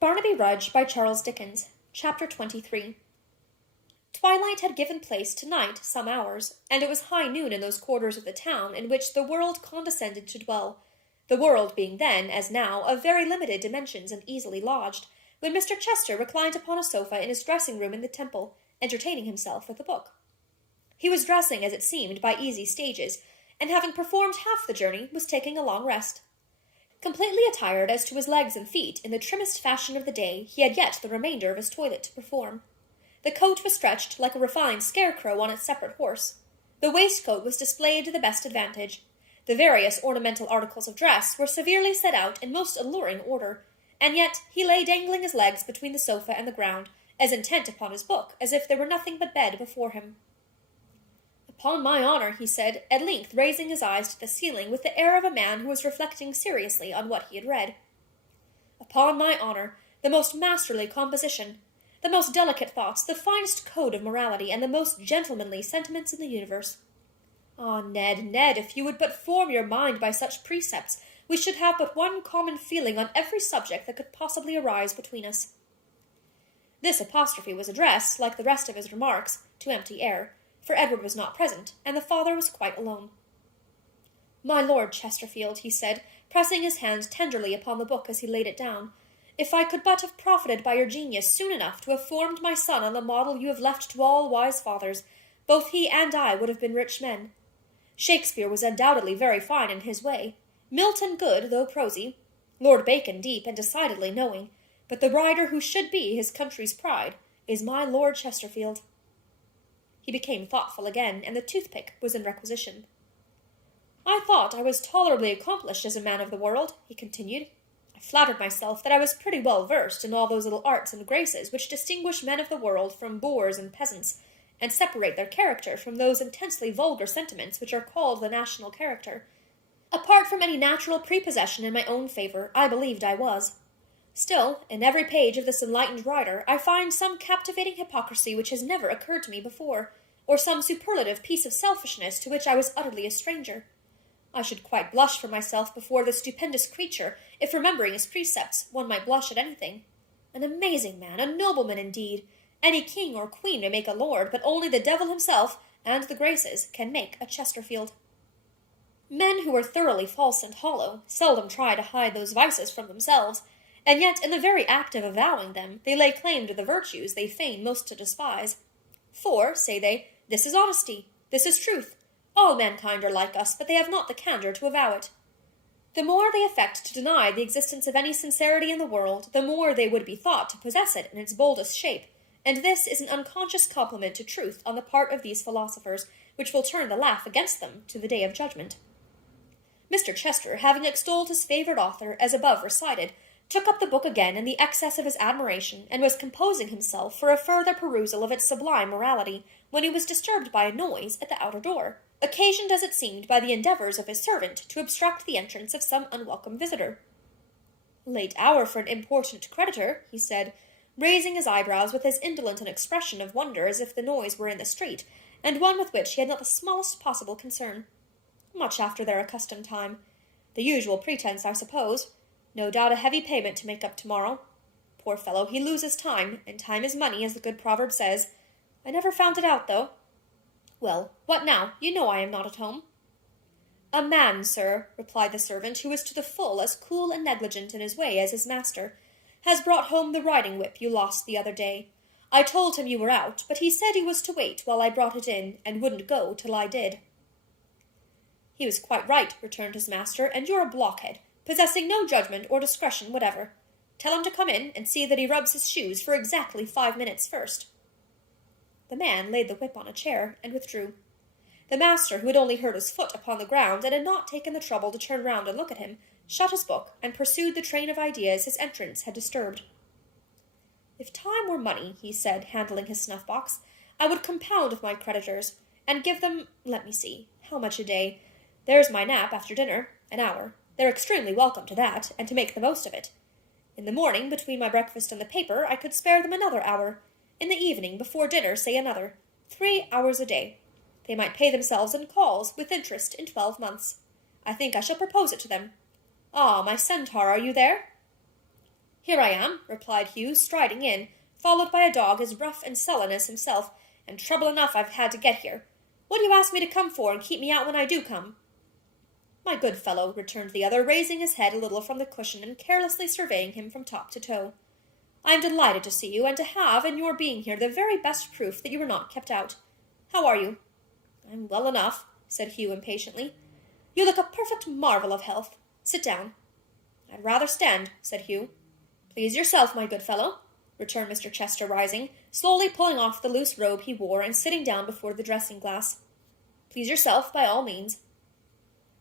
Barnaby Rudge by Charles Dickens. Chapter 23. Twilight had given place to night some hours, and it was high noon in those quarters of the town in which the world condescended to dwell, the world being then, as now, of very limited dimensions and easily lodged, when Mr. Chester reclined upon a sofa in his dressing-room in the Temple, entertaining himself with a book. He was dressing, as it seemed, by easy stages, and having performed half the journey, was taking a long rest. Completely attired as to his legs and feet in the trimmest fashion of the day, he had yet the remainder of his toilet to perform. The coat was stretched like a refined scarecrow on its separate horse. The waistcoat was displayed to the best advantage. The various ornamental articles of dress were severely set out in most alluring order, and yet he lay dangling his legs between the sofa and the ground, as intent upon his book as if there were nothing but bed before him. "Upon my honour," he said, at length raising his eyes to the ceiling with the air of a man who was reflecting seriously on what he had read. "Upon my honour, the most masterly composition, the most delicate thoughts, the finest code of morality, and the most gentlemanly sentiments in the universe. Ah, Ned, if you would but form your mind by such precepts, we should have but one common feeling on every subject that could possibly arise between us." This apostrophe was addressed, like the rest of his remarks, to empty air, for Edward was not present, and the father was quite alone. "My Lord Chesterfield," he said, pressing his hand tenderly upon the book as he laid it down, "if I could but have profited by your genius soon enough to have formed my son on the model you have left to all wise fathers, both he and I would have been rich men. Shakespeare was undoubtedly very fine in his way, Milton good, though prosy, Lord Bacon deep and decidedly knowing, but the rider who should be his country's pride is my Lord Chesterfield." He became thoughtful again, and the toothpick was in requisition. "I thought I was tolerably accomplished as a man of the world," he continued. "I flattered myself that I was pretty well versed in all those little arts and graces which distinguish men of the world from boors and peasants, and separate their character from those intensely vulgar sentiments which are called the national character. Apart from any natural prepossession in my own favour, I believed I was. Still, in every page of this enlightened writer, I find some captivating hypocrisy which has never occurred to me before, or some superlative piece of selfishness to which I was utterly a stranger. I should quite blush for myself before this stupendous creature, if, remembering his precepts, one might blush at anything. An amazing man, a nobleman indeed. Any king or queen may make a lord, but only the devil himself, and the Graces, can make a Chesterfield. Men who are thoroughly false and hollow seldom try to hide those vices from themselves, and yet in the very act of avowing them they lay claim to the virtues they feign most to despise. For, say they, this is honesty, this is truth. All mankind are like us, but they have not the candour to avow it. The more they affect to deny the existence of any sincerity in the world, the more they would be thought to possess it in its boldest shape, and this is an unconscious compliment to truth on the part of these philosophers, which will turn the laugh against them to the day of judgment." Mr. Chester, having extolled his favourite author, as above recited, took up the book again in the excess of his admiration, and was composing himself for a further perusal of its sublime morality, when he was disturbed by a noise at the outer door, occasioned as it seemed by the endeavours of his servant to obstruct the entrance of some unwelcome visitor. "Late hour for an important creditor," he said, raising his eyebrows with as indolent an expression of wonder as if the noise were in the street, and one with which he had not the smallest possible concern. "Much after their accustomed time. The usual pretence, I suppose. No doubt a heavy payment to make up tomorrow. Poor fellow, he loses time, and time is money, as the good proverb says. I never found it out, though. Well, what now? You know I am not at home." "A man, sir," replied the servant, who was to the full as cool and negligent in his way as his master, "has brought home the riding-whip you lost the other day. I told him you were out, but he said he was to wait while I brought it in, and wouldn't go till I did." "He was quite right," returned his master, "and you're a blockhead, possessing no judgment or discretion whatever. Tell him to come in, and see that he rubs his shoes for exactly 5 minutes first." The man laid the whip on a chair, and withdrew. The master, who had only heard his foot upon the ground, and had not taken the trouble to turn round and look at him, shut his book, and pursued the train of ideas his entrance had disturbed. "If time were money," he said, handling his snuff-box, "I would compound with my creditors, and give them, let me see, how much a day? There's my nap after dinner, an hour. They're extremely welcome to that, and to make the most of it. In the morning, between my breakfast and the paper, I could spare them another hour. In the evening, before dinner, say another. 3 hours a day. They might pay themselves in calls, with interest, in 12 months. I think I shall propose it to them. Ah, my centaur, are you there?" "Here I am," replied Hugh, striding in, followed by a dog as rough and sullen as himself, "and trouble enough I've had to get here. What do you ask me to come for, and keep me out when I do come?" "My good fellow," returned the other, raising his head a little from the cushion and carelessly surveying him from top to toe, "I am delighted to see you, and to have, in your being here, the very best proof that you were not kept out. How are you?" "I'm well enough," said Hugh impatiently. "You look a perfect marvel of health. Sit down." "I'd rather stand," said Hugh. "Please yourself, my good fellow," returned Mr. Chester, rising, slowly pulling off the loose robe he wore, and sitting down before the dressing-glass. "Please yourself, by all means."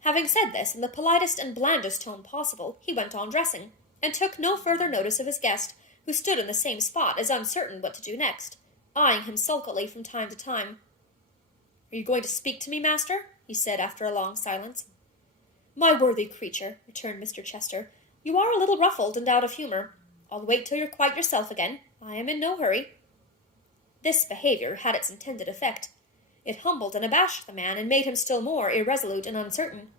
Having said this in the politest and blandest tone possible, he went on dressing, and took no further notice of his guest, who stood in the same spot as uncertain what to do next, eyeing him sulkily from time to time. "Are you going to speak to me, master?" he said after a long silence. "My worthy creature," returned Mr. Chester, "you are a little ruffled and out of humour. I'll wait till you're quite yourself again. I am in no hurry." This behaviour had its intended effect. It humbled and abashed the man, and made him still more irresolute and uncertain.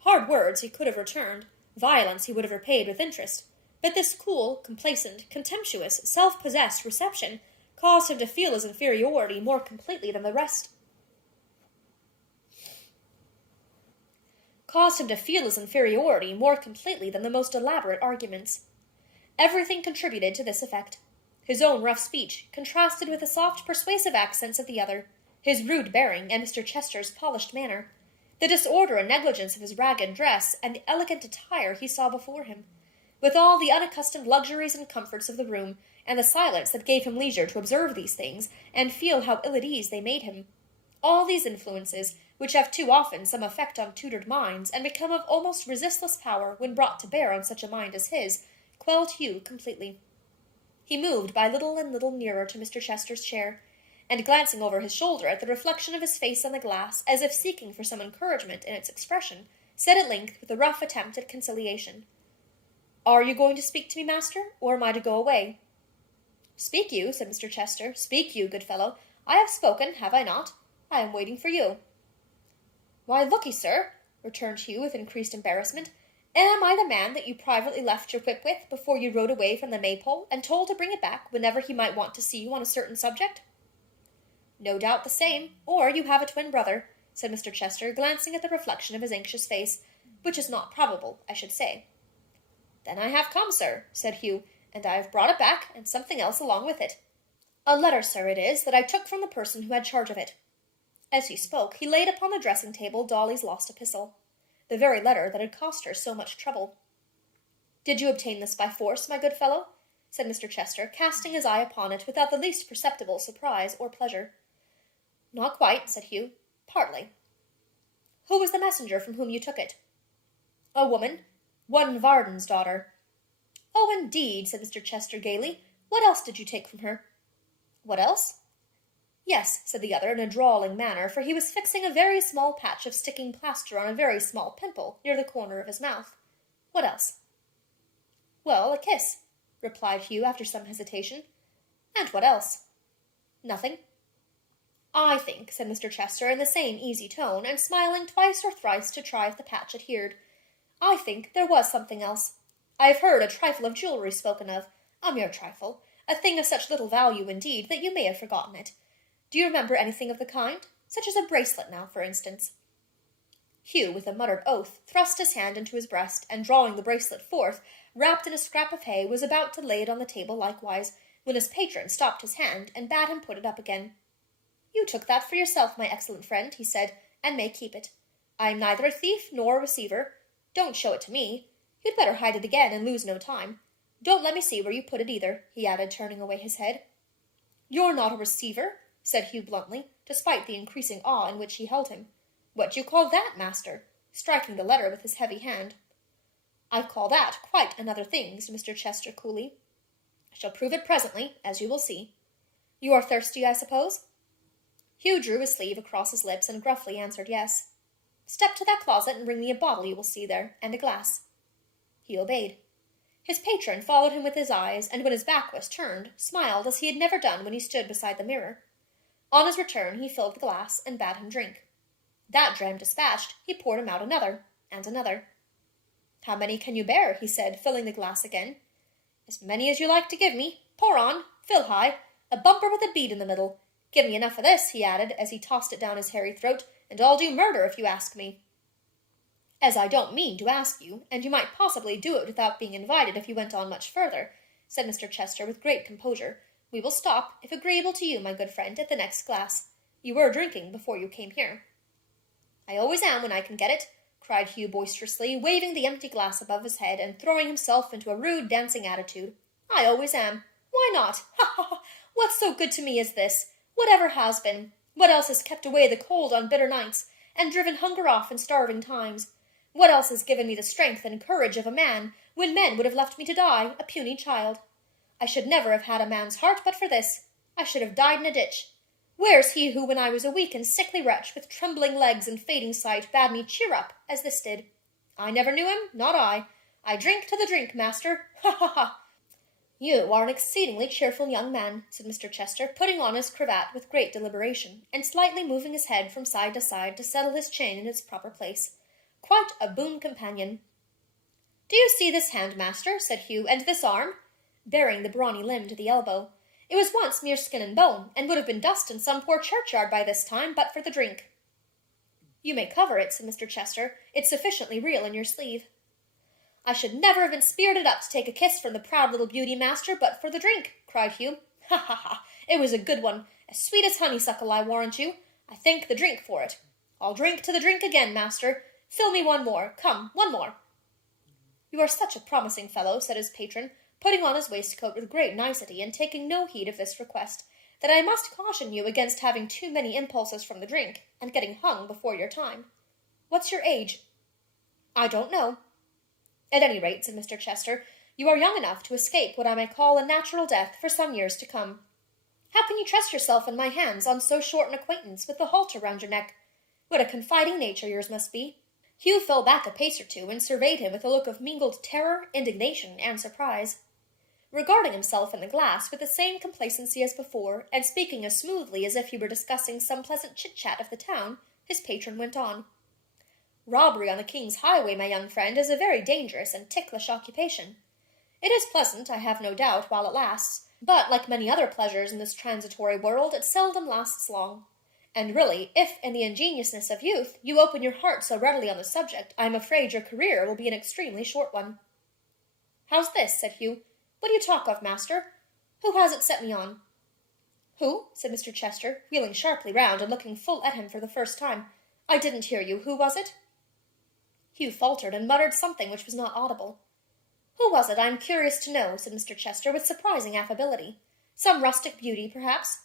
Hard words he could have returned, violence he would have repaid with interest, but this cool, complacent, contemptuous, self-possessed reception caused him to feel his inferiority more completely than the rest. The most elaborate arguments. Everything contributed to this effect. His own rough speech contrasted with the soft, persuasive accents of the other, his rude bearing and Mr. Chester's polished manner, the disorder and negligence of his ragged dress, and the elegant attire he saw before him, with all the unaccustomed luxuries and comforts of the room, and the silence that gave him leisure to observe these things, and feel how ill at ease they made him. All these influences, which have too often some effect on tutored minds, and become of almost resistless power when brought to bear on such a mind as his, quelled Hugh completely. He moved by little and little nearer to Mr. Chester's chair, and glancing over his shoulder at the reflection of his face in the glass, as if seeking for some encouragement in its expression, said at length, with a rough attempt at conciliation, "Are you going to speak to me, master, or am I to go away?" "Speak you," said Mr. Chester, "speak you, good fellow. I have spoken, have I not? I am waiting for you." "Why, look'ee, sir," returned Hugh with increased embarrassment, "am I the man that you privately left your whip with before you rode away from the Maypole, and told to bring it back whenever he might want to see you on a certain subject?" "No doubt the same, or you have a twin brother," said Mr. Chester, glancing at the reflection of his anxious face, "which is not probable, I should say." "Then I have come, sir," said Hugh, "and I have brought it back, and something else along with it. A letter, sir, it is, that I took from the person who had charge of it." As he spoke, he laid upon the dressing-table Dolly's lost epistle, the very letter that had cost her so much trouble. "Did you obtain this by force, my good fellow?" said Mr. Chester, casting his eye upon it without the least perceptible surprise or pleasure. "Not quite," said Hugh. "Partly." "Who was the messenger from whom you took it?" "A woman, one Varden's daughter." "Oh, indeed," said Mr. Chester gaily. "What else did you take from her?" "What else?" "Yes," said the other in a drawling manner, for he was fixing a very small patch of sticking plaster on a very small pimple near the corner of his mouth. "What else?" "Well, a kiss," replied Hugh after some hesitation. "And what else?" "Nothing." "I think," said Mr. Chester in the same easy tone, and smiling twice or thrice to try if the patch adhered, "I think there was something else. I have heard a trifle of jewellery spoken of, a mere trifle, a thing of such little value, indeed, that you may have forgotten it. Do you remember anything of the kind? Such as a bracelet, now, for instance." Hugh, with a muttered oath, thrust his hand into his breast, and drawing the bracelet forth, wrapped in a scrap of hay, was about to lay it on the table likewise, when his patron stopped his hand, and bade him put it up again. "You took that for yourself, my excellent friend," he said, "and may keep it. I am neither a thief nor a receiver. Don't show it to me. You'd better hide it again, and lose no time. Don't let me see where you put it either," he added, turning away his head. "You're not a receiver," said Hugh bluntly, despite the increasing awe in which he held him. "What do you call that, master?" striking the letter with his heavy hand. "I call that quite another thing," said Mr. Chester coolly. "I shall prove it presently, as you will see. You are thirsty, I suppose?" Hugh drew his sleeve across his lips, and gruffly answered yes. "Step to that closet, and bring me a bottle you will see there, and a glass." He obeyed. His patron followed him with his eyes, and when his back was turned, smiled as he had never done when he stood beside the mirror. On his return he filled the glass, and bade him drink. That dram dispatched, he poured him out another, and another. "How many can you bear?" he said, filling the glass again. As many as you like to give me. Pour on. Fill high. A bumper with a bead in the middle. Give me enough of this, he added, as he tossed it down his hairy throat, and I'll do murder if you ask me. As I don't mean to ask you, and you might possibly do it without being invited if you went on much further, said Mr. Chester with great composure, we will stop, if agreeable to you, my good friend, at the next glass. You were drinking before you came here. I always am when I can get it, cried Hugh boisterously, waving the empty glass above his head and throwing himself into a rude dancing attitude. I always am. Why not? Ha ha ha! What's so good to me as this? Whatever has been? What else has kept away the cold on bitter nights, and driven hunger off in starving times? What else has given me the strength and courage of a man, when men would have left me to die, a puny child? I should never have had a man's heart but for this. I should have died in a ditch. Where's he who, when I was a weak and sickly wretch, with trembling legs and fading sight, bade me cheer up, as this did? I never knew him, not I. I drink to the drink, master. Ha ha ha! You are an exceedingly cheerful young man, said Mr. Chester, putting on his cravat with great deliberation, and slightly moving his head from side to side to settle his chin in its proper place. Quite a boon companion. Do you see this hand, master? Said Hugh, and this arm? Baring the brawny limb to the elbow. It was once mere skin and bone, and would have been dust in some poor churchyard by this time, but for the drink. You may cover it, said Mr. Chester. It's sufficiently real in your sleeve. I should never have been spirited up to take a kiss from the proud little beauty, master, but for the drink, cried Hugh. Ha ha ha! It was a good one, as sweet as honeysuckle, I warrant you. I thank the drink for it. I'll drink to the drink again, master. Fill me one more. Come, one more. You are such a promising fellow, said his patron, putting on his waistcoat with great nicety and taking no heed of this request, that I must caution you against having too many impulses from the drink, and getting hung before your time. What's your age? I don't know. At any rate, said Mr. Chester, you are young enough to escape what I may call a natural death for some years to come. How can you trust yourself in my hands on so short an acquaintance with the halter round your neck? What a confiding nature yours must be. Hugh fell back a pace or two and surveyed him with a look of mingled terror, indignation, and surprise. Regarding himself in the glass with the same complacency as before, and speaking as smoothly as if he were discussing some pleasant chit-chat of the town, his patron went on. Robbery on the king's highway, my young friend, is a very dangerous and ticklish occupation. It is pleasant, I have no doubt, while it lasts, but, like many other pleasures in this transitory world, it seldom lasts long. And really, if, in the ingenuousness of youth, you open your heart so readily on the subject, I am afraid your career will be an extremely short one. How's this? Said Hugh. What do you talk of, master? Who has it set me on? Who? Said Mr. Chester, wheeling sharply round and looking full at him for the first time. I didn't hear you. Who was it? Hugh faltered and muttered something which was not audible. Who was it? I am curious to know, said Mr. Chester with surprising affability. Some rustic beauty, perhaps.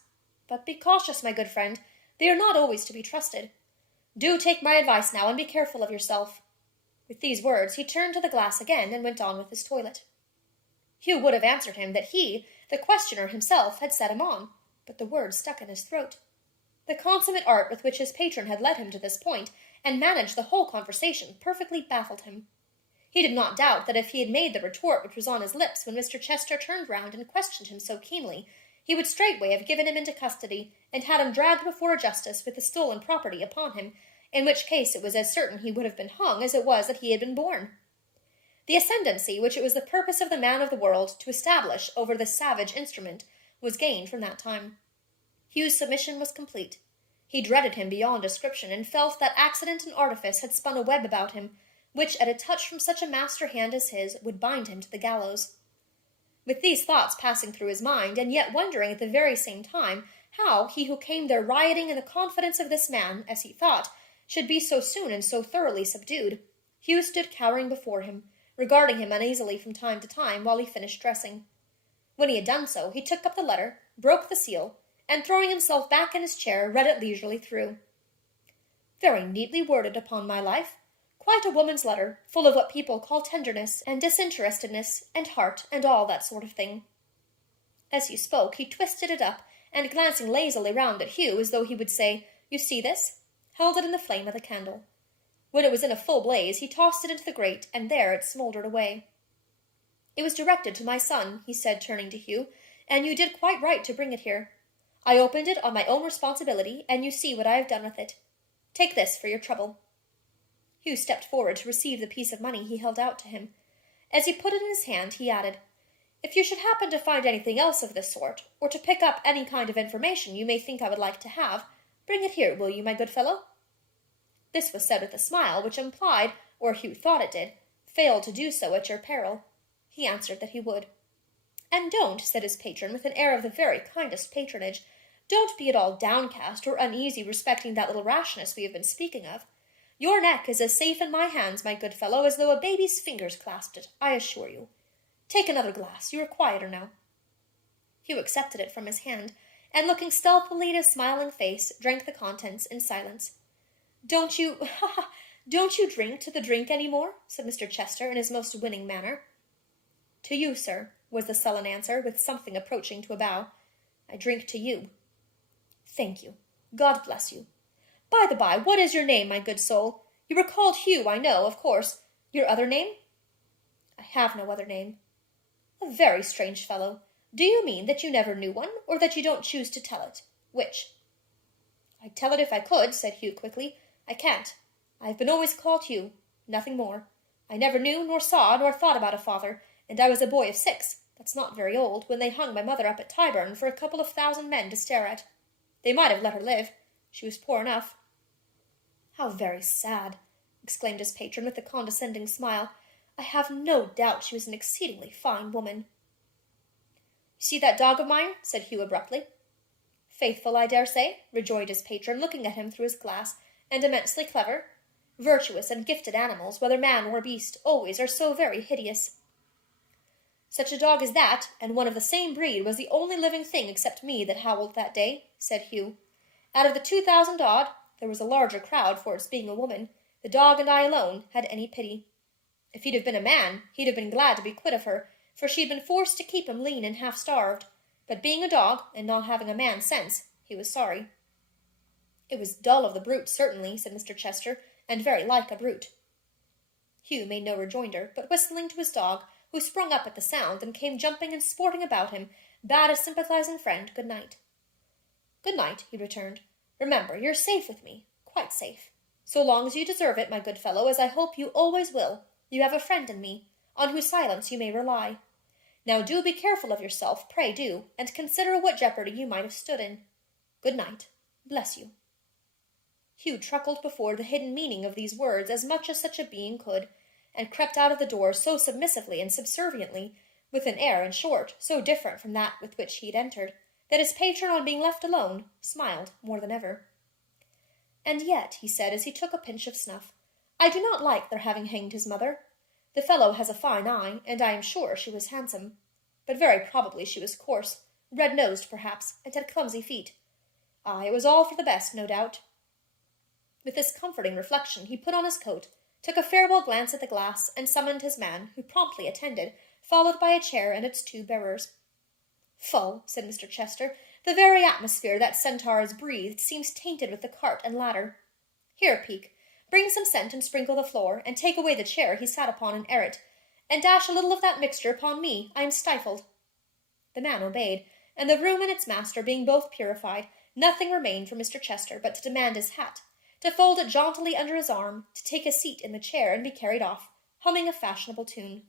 But be cautious, my good friend. They are not always to be trusted. Do take my advice now, and be careful of yourself. With these words he turned to the glass again and went on with his toilet. Hugh would have answered him that he, the questioner himself, had set him on, but the words stuck in his throat. The consummate art with which his patron had led him to this point, and managed the whole conversation, perfectly baffled him. He did not doubt that if he had made the retort which was on his lips when Mr. Chester turned round and questioned him so keenly, he would straightway have given him into custody, and had him dragged before a justice with the stolen property upon him, in which case it was as certain he would have been hung as it was that he had been born. The ascendancy which it was the purpose of the man of the world to establish over this savage instrument was gained from that time. Hugh's submission was complete. He dreaded him beyond description, and felt that accident and artifice had spun a web about him, which, at a touch from such a master hand as his, would bind him to the gallows. With these thoughts passing through his mind, and yet wondering at the very same time how he who came there rioting in the confidence of this man, as he thought, should be so soon and so thoroughly subdued, Hugh stood cowering before him, regarding him uneasily from time to time while he finished dressing. When he had done so, he took up the letter, broke the seal, and throwing himself back in his chair, read it leisurely through. Very neatly worded, upon my life. Quite a woman's letter, full of what people call tenderness, and disinterestedness, and heart, and all that sort of thing. As he spoke, he twisted it up, and glancing lazily round at Hugh, as though he would say, You see this? Held it in the flame of the candle. When it was in a full blaze, he tossed it into the grate, and there it smouldered away. It was directed to my son, he said, turning to Hugh, and you did quite right to bring it here. I opened it on my own responsibility, and you see what I have done with it. Take this for your trouble. Hugh stepped forward to receive the piece of money he held out to him. As he put it in his hand, he added, If you should happen to find anything else of this sort, or to pick up any kind of information you may think I would like to have, bring it here, will you, my good fellow?" This was said with a smile which implied, or Hugh thought it did, "Fail to do so at your peril." He answered that he would. "And don't," said his patron, with an air of the very kindest patronage, "don't be at all downcast or uneasy respecting that little rashness we have been speaking of. Your neck is as safe in my hands, my good fellow, as though a baby's fingers clasped it, I assure you. Take another glass. You are quieter now." Hugh accepted it from his hand, and looking stealthily at his smiling face, drank the contents in silence. "Don't you don't you drink to the drink any more?" said Mr. Chester in his most winning manner. "To you, sir," was the sullen answer, with something approaching to a bow. "I drink to you." "Thank you. God bless you. By the by, what is your name, my good soul? You were called Hugh, I know, of course. Your other name?" "I have no other name." "A very strange fellow. Do you mean that you never knew one, or that you don't choose to tell it? Which?" "I'd tell it if I could," said Hugh quickly. "I can't. I have been always called Hugh, nothing more. I never knew, nor saw, nor thought about a father, and I was a boy of 6, that's not very old, when they hung my mother up at Tyburn for a couple of 1,000 men to stare at. They might have let her live. She was poor enough." "How very sad!" exclaimed his patron with a condescending smile. "I have no doubt she was an exceedingly fine woman." "You see that dog of mine?" said Hugh abruptly. "Faithful, I dare say," rejoined his patron, looking at him through his glass, "and immensely clever. Virtuous and gifted animals, whether man or beast, always are so very hideous." "Such a dog as that, and one of the same breed, was the only living thing except me that howled that day," said Hugh. "Out of the 2,000 odd, there was a larger crowd for its being a woman. The dog and I alone had any pity. If he'd have been a man, he'd have been glad to be quit of her, for she'd been forced to keep him lean and half starved. But being a dog, and not having a man's sense, he was sorry." "It was dull of the brute, certainly," said Mr. Chester, "and very like a brute." Hugh made no rejoinder, but whistling to his dog, who sprung up at the sound, and came jumping and sporting about him, bade his sympathizing friend good night. "Good night," he returned. "Remember, you're safe with me, quite safe. So long as you deserve it, my good fellow, as I hope you always will, you have a friend in me, on whose silence you may rely. Now do be careful of yourself, pray do, and consider what jeopardy you might have stood in. Good night. Bless you." Hugh truckled before the hidden meaning of these words as much as such a being could, and crept out of the door so submissively and subserviently, with an air, in short, so different from that with which he had entered, that his patron, on being left alone, smiled more than ever. "And yet," he said, as he took a pinch of snuff, "I do not like their having hanged his mother. The fellow has a fine eye, and I am sure she was handsome. But very probably she was coarse, red-nosed perhaps, and had clumsy feet. Ah, it was all for the best, no doubt." With this comforting reflection, he put on his coat, took a farewell glance at the glass, and summoned his man, who promptly attended, followed by a chair and its 2 bearers. "Pho," said Mr. Chester, "the very atmosphere that centaur has breathed seems tainted with the cart and ladder. Here, Peake, bring some scent and sprinkle the floor, and take away the chair he sat upon and air it, and dash a little of that mixture upon me. I am stifled." The man obeyed, and the room and its master being both purified, nothing remained for Mr. Chester but to demand his hat, to fold it jauntily under his arm, to take a seat in the chair, and be carried off, humming a fashionable tune.